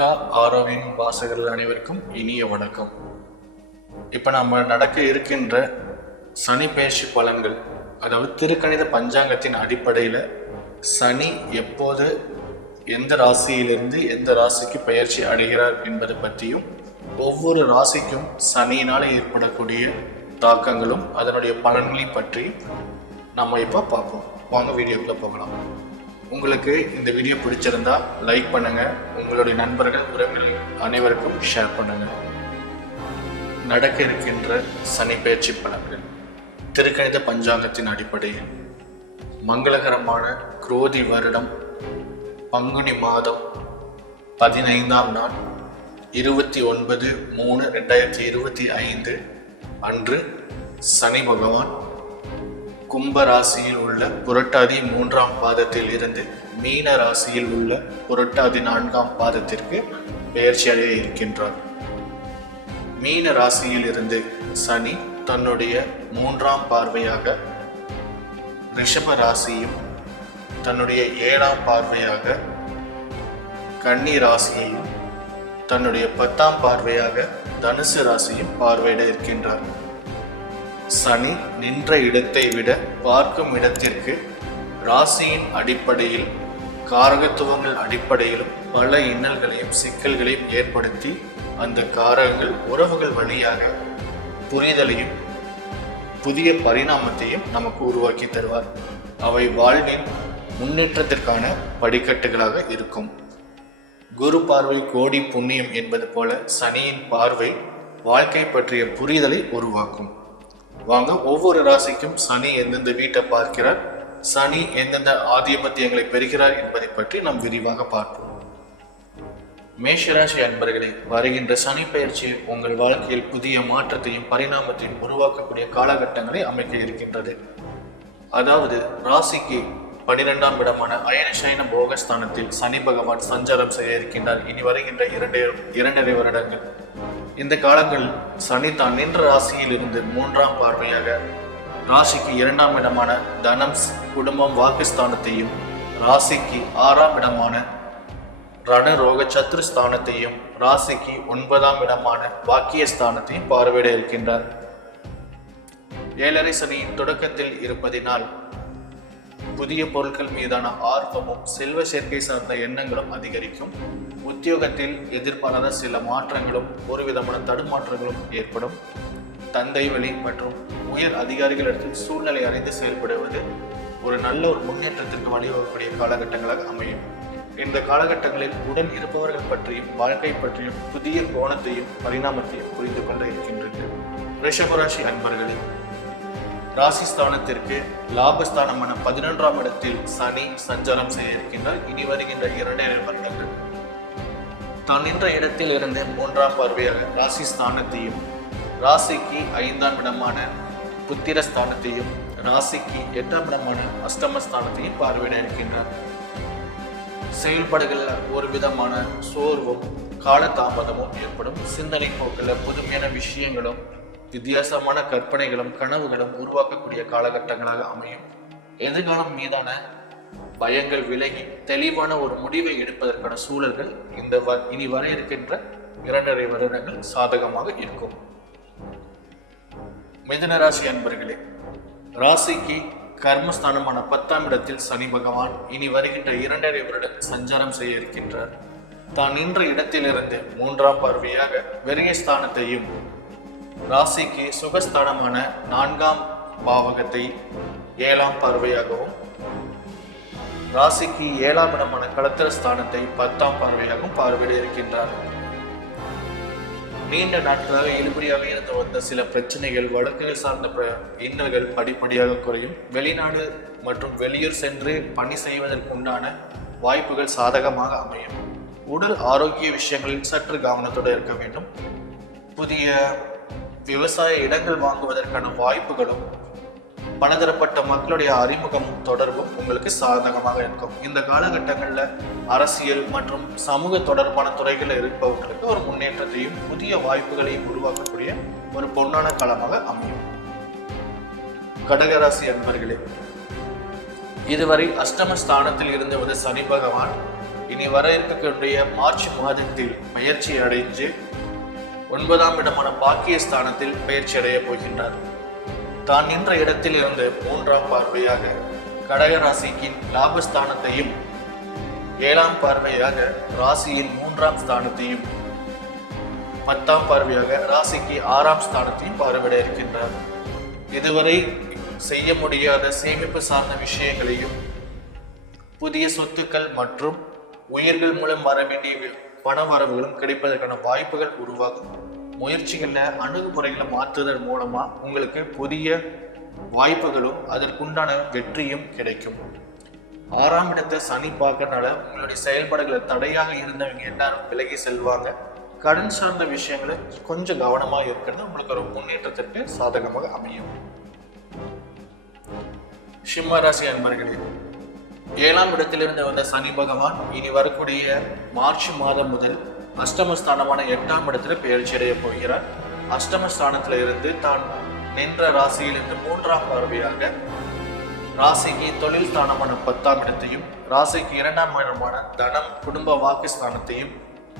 மித்ரா ஆரோவின் வாசகர்கள் அனைவருக்கும் இனிய வணக்கம். இப்போ நம்ம நடக்க இருக்கின்ற சனி பயிற்சி பலன்கள் அதாவது திருக்கணித பஞ்சாங்கத்தின் அடிப்படையில் சனி எப்போது எந்த ராசியிலிருந்து எந்த ராசிக்கு பயிற்சி அடைகிறார் என்பது பற்றியும் ஒவ்வொரு ராசிக்கும் சனியினால் ஏற்படக்கூடிய தாக்கங்களும் அதனுடைய பலன்களையும் பற்றி நம்ம இப்போ பார்ப்போம். வாங்க வீடியோக்குள்ளே போகலாம். உங்களுக்கு இந்த வீடியோ பிடிச்சிருந்தா லைக் பண்ணுங்கள் உங்களுடைய நண்பர்கள் உறவினர்கள் அனைவருக்கும் ஷேர் பண்ணுங்க. நடக்க இருக்கின்ற சனி பயிற்சி பலன்கள். திருக்கணித பஞ்சாங்கத்தின் அடிப்படையில் மங்களகரமான குரோதி வருடம் பங்குனி மாதம் பதினைந்தாம் நாள் இருபத்தி ஒன்பது மூணு ரெண்டாயிரத்தி இருபத்தி ஐந்து அன்று சனி பகவான் கும்ப ராசியில் உள்ள புரட்டாதி மூன்றாம் பாதத்தில் இருந்து மீன ராசியில் உள்ள புரட்டாதி நான்காம் பாதத்திற்கு பெயர்ச்சி அடைய இருக்கின்றார். மீன ராசியில் இருந்து சனி தன்னுடைய மூன்றாம் பார்வையாக ரிஷப ராசியும் தன்னுடைய ஏழாம் பார்வையாக கன்னி ராசியையும் தன்னுடைய பத்தாம் பார்வையாக தனுசு ராசியும் பார்வையிட இருக்கின்றார். சனி நின்ற இடத்தை விட பார்க்கும் இடத்திற்கு ராசியின் அடிப்படையில் காரகத்துவங்கள் அடிப்படையிலும் பல இன்னல்களையும் சிக்கல்களையும் ஏற்படுத்தி அந்த காரகங்கள் உறவுகள் வழியாக புரிதலையும் புதிய பரிணாமத்தையும் நமக்கு உருவாக்கி தருவார். அவை வாழ்வின் முன்னேற்றத்திற்கான படிக்கட்டுகளாக இருக்கும். குரு பார்வை கோடி புண்ணியம் என்பது போல சனியின் பார்வை வாழ்க்கை பற்றிய புரிதலை உருவாக்கும். வாங்க ஒவ்வொரு ராசிக்கும் சனி எந்தெந்த வீட்டை பார்க்கிறார்? சனி எந்தெந்த ஆதிபத்தியங்களை பெறுகிறார் என்பதை பற்றி நாம் விரிவாக பார்ப்போம். மேஷராசி அன்பர்களே வருகின்ற சனி பயிற்சி உங்கள் வாழ்க்கையில் புதிய மாற்றத்தையும் பரிணாமத்தையும் உருவாக்கக்கூடிய காலகட்டங்களை அமைக்க இருக்கின்றது. அதாவது ராசிக்கு பனிரெண்டாம் இடமான அயனசயன போகஸ்தானத்தில் சனி பகவான் சஞ்சாரம் செய்ய இருக்கின்றார். இனி வருகின்ற இரண்டே இரண்டரை வருடங்கள். இந்த காலங்கள் சனி தான் நின்ற ராசியில் இருந்து மூன்றாம் பார்வையாக ராசிக்கு இரண்டாம் இடமான தனம் குடும்பம் வாக்குஸ்தானத்தையும் ராசிக்கு ஆறாம் இடமான ரணரோக சத்ருஸ்தானத்தையும் ராசிக்கு ஒன்பதாம் இடமான வாக்கியஸ்தானத்தையும் பார்வையிட இருக்கின்றார். ஏழரை சனியின் தொடக்கத்தில் இருப்பதினால் புதிய பொருட்கள் மீதான ஆர்வமும் செல்வ சேர்க்கை சார்ந்த எண்ணங்களும் அதிகரிக்கும். உத்தியோகத்தில் எதிர்பாராத சில மாற்றங்களும் ஒரு விதமான தடுமாற்றங்களும் ஏற்படும். தந்தை வழி மற்றும் உயர் அதிகாரிகளிடத்தில் சூழ்நிலை அறிந்து செயல்படுவது ஒரு நல்ல ஒரு முன்னேற்றத்திற்கு வழிவகக்கூடிய காலகட்டங்களாக அமையும். இந்த காலகட்டங்களில் உடன் இருப்பவர்கள் பற்றியும் வாழ்க்கை பற்றியும் புதிய கோணத்தையும் பரிணாமத்தையும் புரிந்து கொண்டு இருக்கின்றது. ரிஷபராசி அன்பர்களே ராசிஸ்தானத்திற்கு லாபஸ்தானமான பதினொன்றாம் இடத்தில் சனி சஞ்சாரம் செய்ய இருக்கின்றார். இனி வருகின்ற இரண்டரை வருடங்கள் தான் நின்ற இடத்தில் இருந்து மூன்றாம் பார்வையாக ராசிஸ்தானத்தையும் ராசிக்கு ஐந்தாம் இடமான புத்திரஸ்தானத்தையும் ராசிக்கு எட்டாம் இடமான அஷ்டமஸ்தானத்தையும் பார்வையிட இருக்கின்றார். செயல்பாடுகளில் ஒரு விதமான சோர்வும் காலதாமதமும் ஏற்படும். சிந்தனை போக்கில் புதுமையான விஷயங்களும் வித்தியாசமான கற்பனைகளும் கனவுகளும் உருவாக்கக்கூடிய காலகட்டங்களாக அமையும். எதிர்காலம் மீதான பயங்கள் விலகி தெளிவான ஒரு முடிவை எடுப்பதற்கான சூழல்கள் இந்த வ- இனி வர இருக்கின்ற இரண்டரை வருடங்கள் சாதகமாக இருக்கும். மிதனராசி அன்பர்களே ராசிக்கு கர்மஸ்தானமான பத்தாம் இடத்தில் சனி பகவான் இனி வருகின்ற இரண்டரை வருடம் சஞ்சாரம் செய்ய இருக்கின்றார். தான் நின்ற இடத்திலிருந்து மூன்றாம் பார்வையாக விரயஸ்தானத்தையும் ராசிக்கு சுகஸ்தானமான நான்காம் பாவகத்தை ஏழாம் பார்வையாகவும் ராசிக்கு ஏழாம் இடமான களத்திர ஸ்தானத்தை பத்தாம் பார்வையாகவும் பார்வையிட இருக்கின்றார். நீண்ட நாட்களாக இழுபறியாக இருந்து வந்த சில பிரச்சனைகள் வழக்குகள் சார்ந்த பிர- இன்னல்கள் படிப்படியாக குறையும். வெளிநாடு மற்றும் வெளியூர் சென்று பணி செய்வதற்கு உண்டான வாய்ப்புகள் சாதகமாக அமையும். உடல் ஆரோக்கிய விஷயங்களில் சற்று கவனத்தோடு இருக்க வேண்டும். புதிய விவசாய இடங்கள் வாங்குவதற்கான வாய்ப்புகளும் பலதரப்பட்ட மக்களுடைய அறிமுகமும் தொடர்பும் உங்களுக்கு சாதகமாக இருக்கும். இந்த காலகட்டங்களில் அரசியல் மற்றும் சமூக தொடர்பான துறைகளில் இருப்பவர்களுக்கு ஒரு முன்னேற்றத்தையும் புதிய வாய்ப்புகளையும் உருவாக்கக்கூடிய ஒரு பொன்னான காலமாக அமையும். கடகராசி அன்பர்களே இதுவரை அஷ்டம ஸ்தானத்தில் இருந்து வந்த சனி பகவான் இனி வர இருக்கக்கூடிய மார்ச் மாதத்தில் பயிற்சி அடைஞ்சு ஒன்பதாம் இடமான பாக்கியஸ்தானத்தில் பயிற்சி அடைய போகின்றார். தான் நின்ற இடத்தில் இருந்து மூன்றாம் பார்வையாக கடக லாபஸ்தானத்தையும் ஏழாம் பார்வையாக ராசியின் மூன்றாம் ஸ்தானத்தையும் பத்தாம் பார்வையாக ராசிக்கு ஆறாம் ஸ்தானத்தையும் பார்வையிட இருக்கின்றார். இதுவரை செய்ய முடியாத சேமிப்பு சார்ந்த விஷயங்களையும் புதிய சொத்துக்கள் மற்றும் உயிர்கள் மூலம் வர வேண்டிய பண வரவுகளும் கிடைப்பதற்கான வாய்ப்புகள் உருவாகும். முயற்சிகளில் அணுகுமுறைகளை மாற்றுதல் மூலமாக உங்களுக்கு புதிய வாய்ப்புகளும் அதற்குண்டான வெற்றியும் கிடைக்கும். ஆறாம் இடத்தை சனி பார்க்கறனால உங்களுடைய செயல்பாடுகளை தடையாக இருந்தவங்க எல்லாரும் விலகி செல்வாங்க. கடன் சார்ந்த விஷயங்களை கொஞ்சம் கவனமாக இருக்கிறது உங்களுக்கு ஒரு முன்னேற்றத்திற்கு சாதகமாக அமையும். சிம்ம ராசி அன்பர்களே ஏழாம் இடத்திலிருந்து வந்த சனி பகவான் இனி வரக்கூடிய மார்ச் மாதம் முதல் அஷ்டமஸ்தானமான எட்டாம் இடத்துல பெயர்ச்சி அடைய போகிறார். அஷ்டமஸ்தானத்தில் இருந்து தான் நின்ற ராசியிலிருந்து மூன்றாம் பார்வையாக ராசிக்கு தொழில் ஸ்தானமான பத்தாம் இடத்தையும் ராசிக்கு இரண்டாம் இடமான தனம் குடும்ப வாக்கு ஸ்தானத்தையும்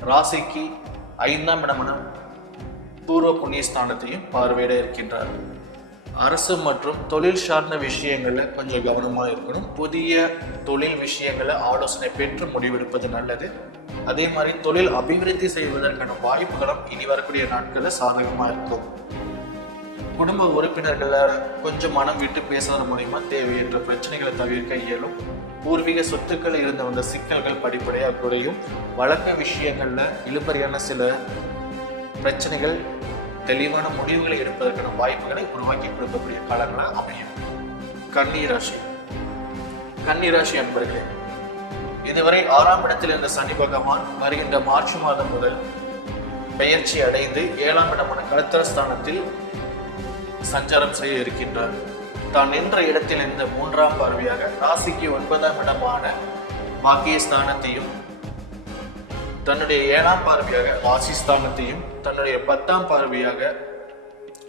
ராசிக்கு ஐந்தாம் இடமான பூர்வ புண்ணிய ஸ்தானத்தையும் பார்வையிட இருக்கின்றார். அரசு மற்றும் தொழில் சார்ந்த விஷயங்களில் கொஞ்சம் கவனமாக இருக்கணும். புதிய தொழில் விஷயங்களை ஆலோசனை பெற்று முடிவெடுப்பது நல்லது. அதே மாதிரி தொழில் அபிவிருத்தி செய்வதற்கான வாய்ப்புகளும் இனி வரக்கூடிய நாட்களில் சாதகமாக இருக்கும். குடும்ப உறுப்பினர்களை கொஞ்சம் மனம் விட்டு பேசுவதன் மூலியமா தேவையற்ற பிரச்சனைகளை தவிர்க்க இயலும். பூர்வீக சொத்துக்கள் இருந்த வந்த சிக்கல்கள் படிப்படியாக குறையும். வழக்க விஷயங்களில் இழுபறியான சில பிரச்சனைகள் தெளிவான முடிவுகளை எடுப்பதற்கான வாய்ப்புகளை உருவாக்கி கொடுக்கக்கூடிய காலங்களாக அமையும். கன்னிராசி கன்னிராசி அன்பர்களே இதுவரை ஆறாம் இடத்தில் இருந்த சனி பகவான் வருகின்ற மார்ச் மாதம் முதல் பெயர்ச்சி அடைந்து ஏழாம் இடமான கலத்திரஸ்தானத்தில் சஞ்சாரம் செய்ய இருக்கின்றார். தான் நின்ற இடத்தில் இருந்த மூன்றாம் பார்வையாக ராசிக்கு ஒன்பதாம் இடமான பாக்கியஸ்தானத்தையும் தன்னுடைய ஏழாம் பார்வையாக ராசிஸ்தானத்தையும் தன்னுடைய பத்தாம் பார்வையாக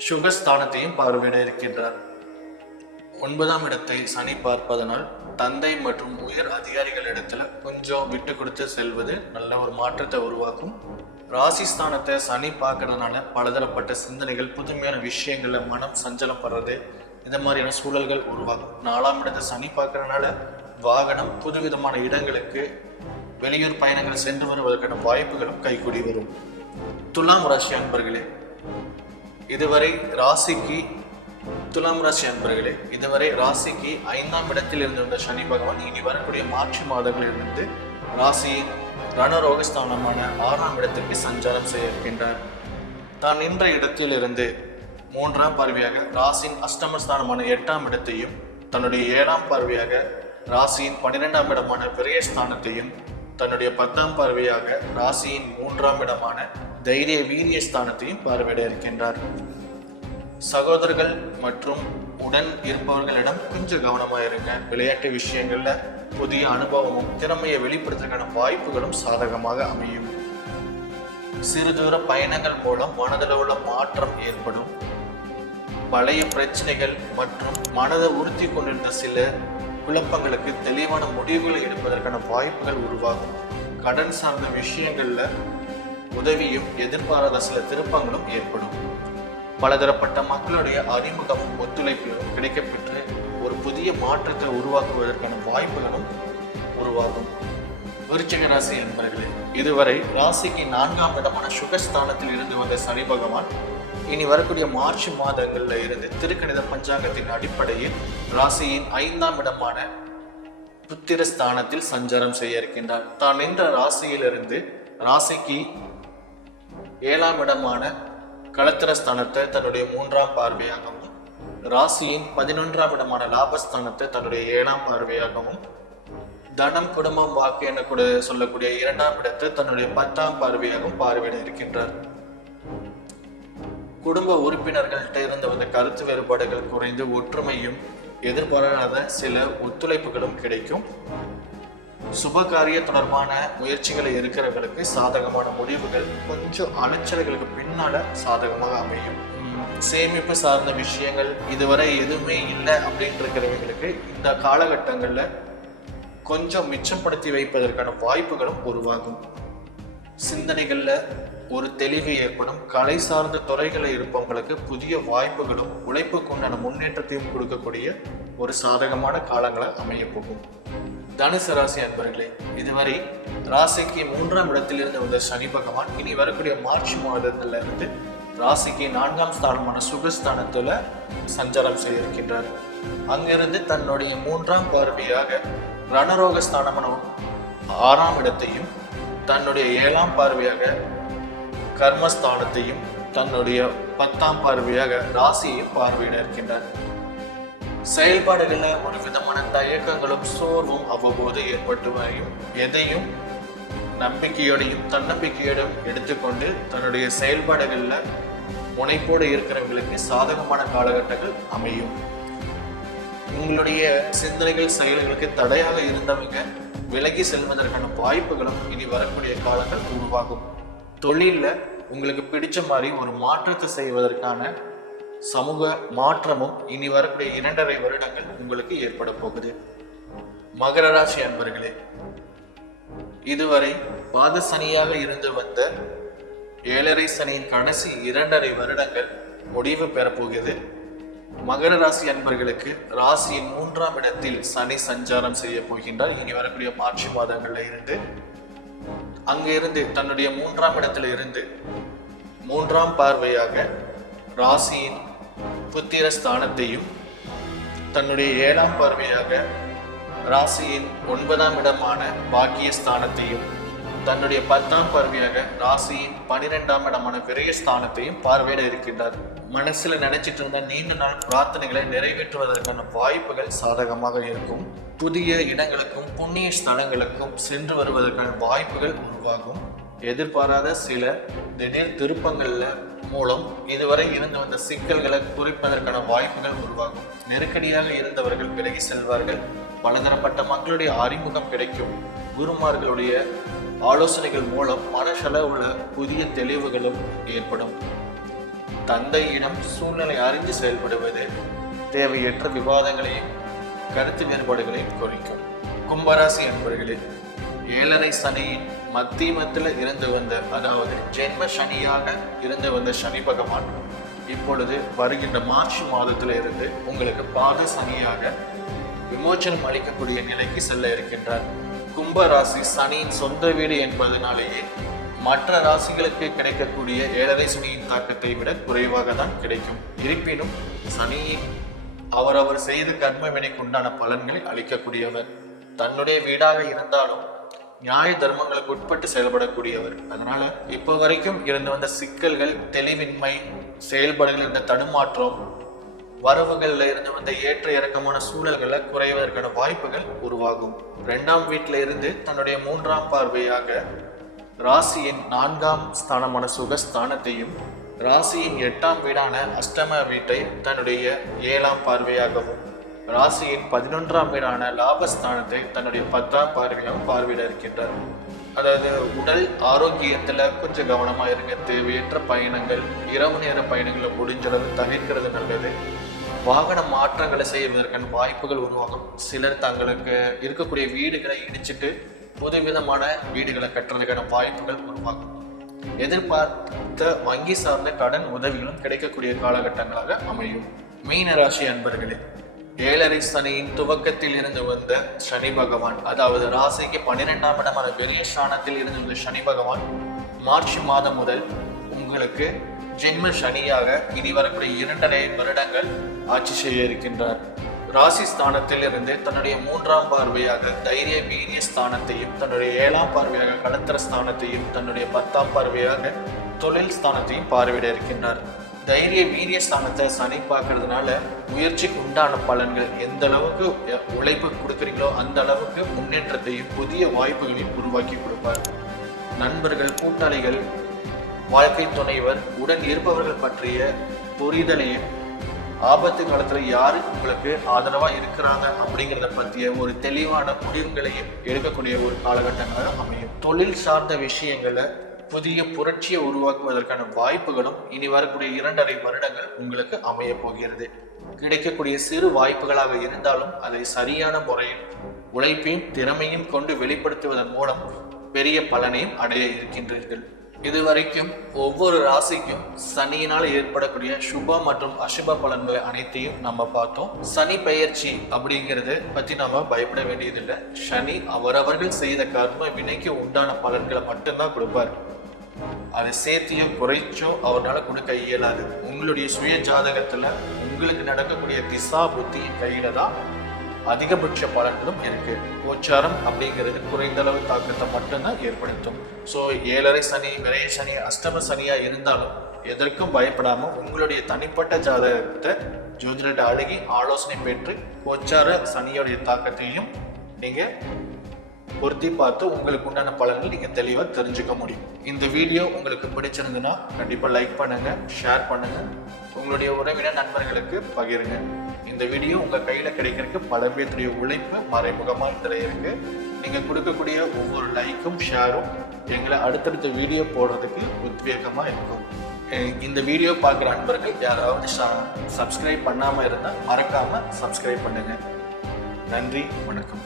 சுகஸ்தானத்தையும் பார்வையிட இருக்கின்றார். ஒன்பதாம் இடத்தை சனி பார்ப்பதனால் தந்தை மற்றும் உயர் அதிகாரிகளிடத்துல கொஞ்சம் விட்டு கொடுத்து செல்வது நல்ல ஒரு மாற்றத்தை உருவாக்கும். ராசிஸ்தானத்தை சனி பார்க்கறதுனால பலதரப்பட்ட சிந்தனைகள் புதுமையான விஷயங்கள்ல மனம் சஞ்சலப்படுறது இந்த மாதிரியான சூழல்கள் உருவாகும். நாலாம் இடத்தை சனி பார்க்கறதுனால வாகனம் புதுவிதமான இடங்களுக்கு வெளியூர் பயணங்கள் சென்று வருவதற்கான வாய்ப்புகளும் கைகூடி வரும். துலாம் ராசி அன்பர்களே இதுவரை ராசிக்கு துலாம் ராசி அன்பர்களே இதுவரை ராசிக்கு ஐந்தாம் இடத்தில் இருந்திருந்த சனி பகவான் இனி வரக்கூடிய மார்ச் மாதங்களிலிருந்து ராசியின் ரணரோகஸ்தானமான ஆறாம் இடத்திற்கு சஞ்சாரம் செய்ய இருக்கின்றார். தான் நின்ற இடத்திலிருந்து மூன்றாம் பார்வையாக ராசியின் அஷ்டமஸ்தானமான எட்டாம் இடத்தையும் தன்னுடைய ஏழாம் பார்வையாக ராசியின் பன்னிரெண்டாம் இடமான விரயஸ்தானத்தையும் தன்னுடைய பத்தாம் பார்வையாக ராசியின் மூன்றாம் இடமான தைரிய வீரிய ஸ்தானத்தையும் பார்வையிட இருக்கின்றார். சகோதரர்கள் மற்றும் உடன் இருப்பவர்களிடம் கொஞ்சம் கவனமாக இருங்க. விளையாட்டு விஷயங்களில் புதிய அனுபவமும் திறமையை வெளிப்படுத்துவதற்கான வாய்ப்புகளும் சாதகமாக அமையும். சிறு தூர பயணங்கள் மூலம் மனதில் உள்ள மாற்றம் ஏற்படும். பழைய பிரச்சனைகள் மற்றும் மனதை உறுத்தி கொண்டிருந்த சில குழப்பங்களுக்கு தெளிவான முடிவுகளை எடுப்பதற்கான வாய்ப்புகள் உருவாகும். கடன் சார்ந்த விஷயங்களில் உதவியும் எதிர்பாராத சில திருப்பங்களும் ஏற்படும். பலதரப்பட்ட மக்களுடைய அறிமுகமும் ஒத்துழைப்புகளும் கிடைக்கப்பெற்று ஒரு புதிய மாற்றத்தை உருவாக்குவதற்கான வாய்ப்புகளும் உருவாகும். விருச்சக ராசி என்பவர்களே இதுவரை ராசிக்கு நான்காம் இடமான சுகஸ்தானத்தில் இருந்து வந்த சனி பகவான் இனி வரக்கூடிய மார்ச் மாதங்கள்ல இருந்து திருக்கணித பஞ்சாங்கத்தின் அடிப்படையில் ராசியின் ஐந்தாம் இடமான புத்திர ஸ்தானத்தில் சஞ்சாரம் செய்ய இருக்கின்றார். தான் நின்ற ராசியிலிருந்து ராசிக்கு ஏழாம் இடமான களத்திரஸ்தானத்தை தன்னுடைய மூன்றாம் பார்வையாகவும் ராசியின் பதினொன்றாம் இடமான லாபஸ்தானத்தை தன்னுடைய ஏழாம் பார்வையாகவும் தனம் குடும்பம் வாக்கு என கூட சொல்லக்கூடிய இரண்டாம் இடத்தை தன்னுடைய பத்தாம் பார்வையாகவும் பார்வையிட இருக்கின்றார். குடும்ப உறுப்பினர்கள்ட்ட இருந்து வந்த கருத்து வேறுபாடுகள் குறைந்து ஒற்றுமையும் எதிர்பாராத சில ஒத்துழைப்புகளும் கிடைக்கும். சுபகாரிய தொடர்பான முயற்சிகளை இருக்கிறவர்களுக்கு சாதகமான முடிவுகள் கொஞ்சம் அலைச்சல்களுக்கு பின்னால சாதகமாக அமையும். சேமிப்பு சார்ந்த விஷயங்கள் இதுவரை எதுவுமே இல்லை அப்படின்னு இருக்கிறவங்களுக்கு இந்த காலகட்டங்களில் கொஞ்சம் மிச்சப்படுத்தி வைப்பதற்கான வாய்ப்புகளும் உருவாகும். சிந்தனைகளில் ஒரு தெளிவு ஏற்படும். கலை சார்ந்த துறைகளில் இருப்பவங்களுக்கு புதிய வாய்ப்புகளும் உழைப்புக்குண்டான முன்னேற்றத்தையும் கொடுக்கக்கூடிய ஒரு சாதகமான காலங்களை அமையப்போகும் தனுசு ராசி அன்பர்களே இதுவரை ராசிக்கு மூன்றாம் இடத்திலிருந்து வந்த சனி பகவான் இனி வரக்கூடிய மார்ச் மாதத்துல இருந்து ராசிக்கு நான்காம் ஸ்தானமான சுகஸ்தானத்துல சஞ்சாரம் செய்ய இருக்கின்றார் அங்கிருந்து தன்னுடைய மூன்றாம் பார்வையாக ரணரோக ஸ்தானமான ஆறாம் இடத்தையும் தன்னுடைய ஏழாம் பார்வையாக கர்மஸ்தானத்தையும் தன்னுடைய பத்தாம் பார்வையாக ராசியை பார்வையிட இருக்கின்றார். செயல்பாடுகளில் ஒரு விதமான தயக்கங்களும் சோர்வும் அவ்வப்போது ஏற்பட்டு வரையும் எதையும் நம்பிக்கையோடையும் தன்னம்பிக்கையோடும் எடுத்துக்கொண்டு தன்னுடைய செயல்பாடுகளில் முனைப்போடு இருக்கிறவங்களுக்கு சாதகமான காலகட்டங்கள் அமையும். உங்களுடைய சிந்தனைகள் செயல்களுக்கு தடையாக இருந்தவங்க விலகி செல்வதற்கான வாய்ப்புகளும் இனி வரக்கூடிய காலங்கள் உருவாகும். தொழில்ல உங்களுக்கு பிடிச்ச மாதிரி ஒரு மாற்றத்தை செய்வதற்கான சமூக மாற்றமும் இனி வரக்கூடிய இரண்டரை வருடங்கள் உங்களுக்கு ஏற்பட போகுது. மகர ராசி அன்பர்களே இதுவரை பாத சனியாக இருந்து வந்த ஏழரை சனியின் கடைசி இரண்டரை வருடங்கள் முடிவு பெறப்போகிறது மகர ராசி அன்பர்களுக்கு ராசியின் மூன்றாம் இடத்தில் சனி சஞ்சாரம் செய்ய போகின்றார். இனி வரக்கூடிய மார்ச் மாதங்கள்ல இருந்து அங்கிருந்து தன்னுடைய மூன்றாம் இடத்துல இருந்து மூன்றாம் பார்வையாக ராசியின் புத்திர ஸ்தானத்தையும் தன்னுடைய ஏழாம் பார்வையாக ராசியின் ஒன்பதாம் இடமான பாக்கிய ஸ்தானத்தையும் தன்னுடைய பத்தாம் பார்வையாக ராசியின் பனிரெண்டாம் இடமான விரய ஸ்தானத்தையும் பார்வையிட இருக்கின்றார். மனசுல நினைச்சிட்டு இருந்த நீண்ட நாள் பிரார்த்தனைகளை நிறைவேற்றுவதற்கான வாய்ப்புகள் சாதகமாக இருக்கும். புதிய இடங்களுக்கும் புண்ணிய ஸ்தலங்களுக்கும் சென்று வருவதற்கான வாய்ப்புகள் உருவாகும். எதிர்பாராத சில திடீர் திருப்பங்கள்ல மூலம் இதுவரை இருந்து வந்த சிக்கல்களை குறைப்பதற்கான வாய்ப்புகள் உருவாகும். நெருக்கடியாக இருந்தவர்கள் விலகி செல்வார்கள். பலதரப்பட்ட மக்களுடைய அறிமுகம் கிடைக்கும். குருமார்களுடைய ஆலோசனைகள் மூலம் மனசளவுள்ள புதிய தெளிவுகளும் ஏற்படும். தந்தையிடம் சூழ்நிலை அறிந்து செயல்படுவது தேவையற்ற விவாதங்களையும் கருத்து வேறுபாடுகளையும் குறைக்கும். கும்பராசி என்பவர்களே ஏழரை சனியின் மத்தியமத்தில் இருந்து வந்த அதாவது ஜென்ம சனியாக இருந்து வந்த சனி பகவான் இப்பொழுது வருகின்ற மார்ச் மாதத்தில் இருந்து உங்களுக்கு பாத சனியாக விமோச்சனம் அளிக்கக்கூடிய நிலைக்கு செல்ல இருக்கின்றார். கும்ப ராசி சனியின் சொந்த வீடு என்பதனாலேயே மற்ற ராசிகளுக்கு கிடைக்கக்கூடிய ஏழரை சனியின் தாக்கத்தை விட குறைவாக தான் கிடைக்கும். இருப்பினும் சனியின் அவரவர் செய்த கர்ம உண்டான பலன்களை அளிக்கக்கூடியவர். தன்னுடைய வீடாக இருந்தாலும் நியாய தர்மங்களுக்கு உட்பட்டு செயல்படக்கூடியவர். அதனால இப்போ வரைக்கும் இருந்து வந்த சிக்கல்கள் தெளிவின்மை செயல்பாடுகள் இருந்த தடுமாற்றம் வரவுகளில் இருந்து வந்த ஏற்ற இறக்கமான சூழல்களை குறைவதற்கான வாய்ப்புகள் உருவாகும். இரண்டாம் வீட்டில இருந்து தன்னுடைய மூன்றாம் பார்வையாக ராசியின் நான்காம் ஸ்தானமான சுகஸ்தானத்தையும் ராசியின் எட்டாம் வீடான அஷ்டம வீட்டை தன்னுடைய ஏழாம் பார்வையாகவும் ராசியின் பதினொன்றாம் வீடான லாபஸ்தானத்தை தன்னுடைய பத்தாம் பார்வையிலும் பார்வையிட இருக்கின்றார். அதாவது உடல் ஆரோக்கியத்துல கொஞ்சம் கவனமா இருங்க. தேவையற்ற பயணங்கள் இரவு நேர பயணங்களை முடிஞ்சளவு தவிர்க்கிறது நல்லது. வாகன மாற்றங்களை செய்வதற்கான வாய்ப்புகள் உருவாகும். சிலர் தங்களுக்கு இருக்கக்கூடிய வீடுகளை இடிச்சிட்டு புதுவிதமான வீடுகளை கட்டுறதுக்கான வாய்ப்புகள் உருவாகும். எதிர்பார்த்த வங்கி சார்ந்த கடன் உதவிகளும் கிடைக்கக்கூடிய காலகட்டங்களாக அமையும். மீன ராசி அன்பர்களே ஏழரை சனியின் துவக்கத்தில் இருந்து வந்த சனி பகவான் அதாவது ராசிக்கு பன்னிரெண்டாம் இடமான பெரிய ஸ்தானத்தில் இருந்து வந்த சனி பகவான் மார்ச் மாதம் முதல் உங்களுக்கு ஜென்ம சனியாக இனி வரக்கூடிய இரண்டரை வருடங்கள் ஆட்சி செய்ய இருக்கின்றார். ராசி ஸ்தானத்தில் இருந்து தன்னுடைய மூன்றாம் பார்வையாக தைரிய வீரிய ஸ்தானத்தையும் தன்னுடைய ஏழாம் பார்வையாக களத்திர ஸ்தானத்தையும் தன்னுடைய பத்தாம் பார்வையாக தொழில் ஸ்தானத்தையும் பார்வையிட இருக்கின்றார். தைரிய வீரிய ஸ்தானத்தை சனி பார்க்கறதுனால முயற்சிக்கு உண்டான பலன்கள் எந்த அளவுக்கு உழைப்பு கொடுக்குறீங்களோ அந்த அளவுக்கு முன்னேற்றத்தையும் புதிய வாய்ப்புகளையும் உருவாக்கி கொடுப்பார். நண்பர்கள் கூட்டாளிகள் வாழ்க்கை துணைவர் உடன் இருப்பவர்கள் பற்றிய புரிதலையும் ஆபத்து காலத்துல யாரு உங்களுக்கு ஆதரவா இருக்கிறாங்க அப்படிங்கிறத பற்றிய ஒரு தெளிவான முடிவுகளையும் எடுக்கக்கூடிய ஒரு காலகட்டங்களாக அமையும். தொழில் சார்ந்த விஷயங்களை புதிய புரட்சியை உருவாக்குவதற்கான வாய்ப்புகளும் இனி வரக்கூடிய இரண்டரை வருடங்கள் உங்களுக்கு அமைய போகிறது. கிடைக்கக்கூடிய சிறு வாய்ப்புகளாக இருந்தாலும் அதை சரியான முறையில் உழைப்பையும் திறமையும் கொண்டு வெளிப்படுத்துவதன் மூலம் பெரிய பலனையும் அடைய இருக்கின்றீர்கள். இதுவரைக்கும் ஒவ்வொரு ராசிக்கும் சனியினால் ஏற்படக்கூடிய சுப மற்றும் அசுப பலன்கள் அனைத்தையும் நம்ம பார்த்தோம். சனி பெயர்ச்சி அப்படிங்கிறது பத்தி நாம பயப்பட வேண்டியதில்லை. சனி அவரவர்கள் செய்த கர்ம வினைக்கு உண்டான பலன்களை மட்டும்தான் கொடுப்பார். அதை சேர்த்தியோ குறைச்சோ அவரால் கொடுக்க இயலாது. உங்களுடைய சுய ஜாதகத்தில் உங்களுக்கு நடக்கக்கூடிய திசா புத்தி கையில தான் அதிகபட்ச பலன்களும் இருக்கு. கோச்சாரம் அப்படிங்கிறது குறைந்த அளவு தாக்கத்தை மட்டும்தான் ஏற்படுத்தும். ஸோ ஏழரை சனி விரைய சனி அஷ்டம சனியா இருந்தாலும் எதற்கும் பயப்படாம உங்களுடைய தனிப்பட்ட ஜாதகத்தை ஜோதிட அழகி ஆலோசனை பெற்று கோச்சார சனியோடைய தாக்கத்தையும் நீங்க பொருத்தி பார்த்து உங்களுக்கு உண்டான பலன்கள் நீங்கள் தெளிவாக தெரிஞ்சுக்க முடியும். இந்த வீடியோ உங்களுக்கு பிடிச்சிருந்ததுன்னா கண்டிப்பாக லைக் பண்ணுங்கள் ஷேர் பண்ணுங்கள் உங்களுடைய உறவினர் நண்பர்களுக்கு பகிருங்க. இந்த வீடியோ உங்கள் கையில் கிடைக்கிறதுக்கு பல பேருடைய உழைப்பு மறைமுகமாக இதுல நீங்கள் கொடுக்கக்கூடிய ஒவ்வொரு லைக்கும் ஷேரும் எங்களை அடுத்தடுத்த வீடியோ போடுறதுக்கு உத்வேகமாக இருக்கும். இந்த வீடியோ பார்க்குற நண்பர்கள் யாராவது சப்ஸ்கிரைப் பண்ணாமல் இருந்தால் மறக்காமல் சப்ஸ்கிரைப் பண்ணுங்கள் நன்றி வணக்கம்.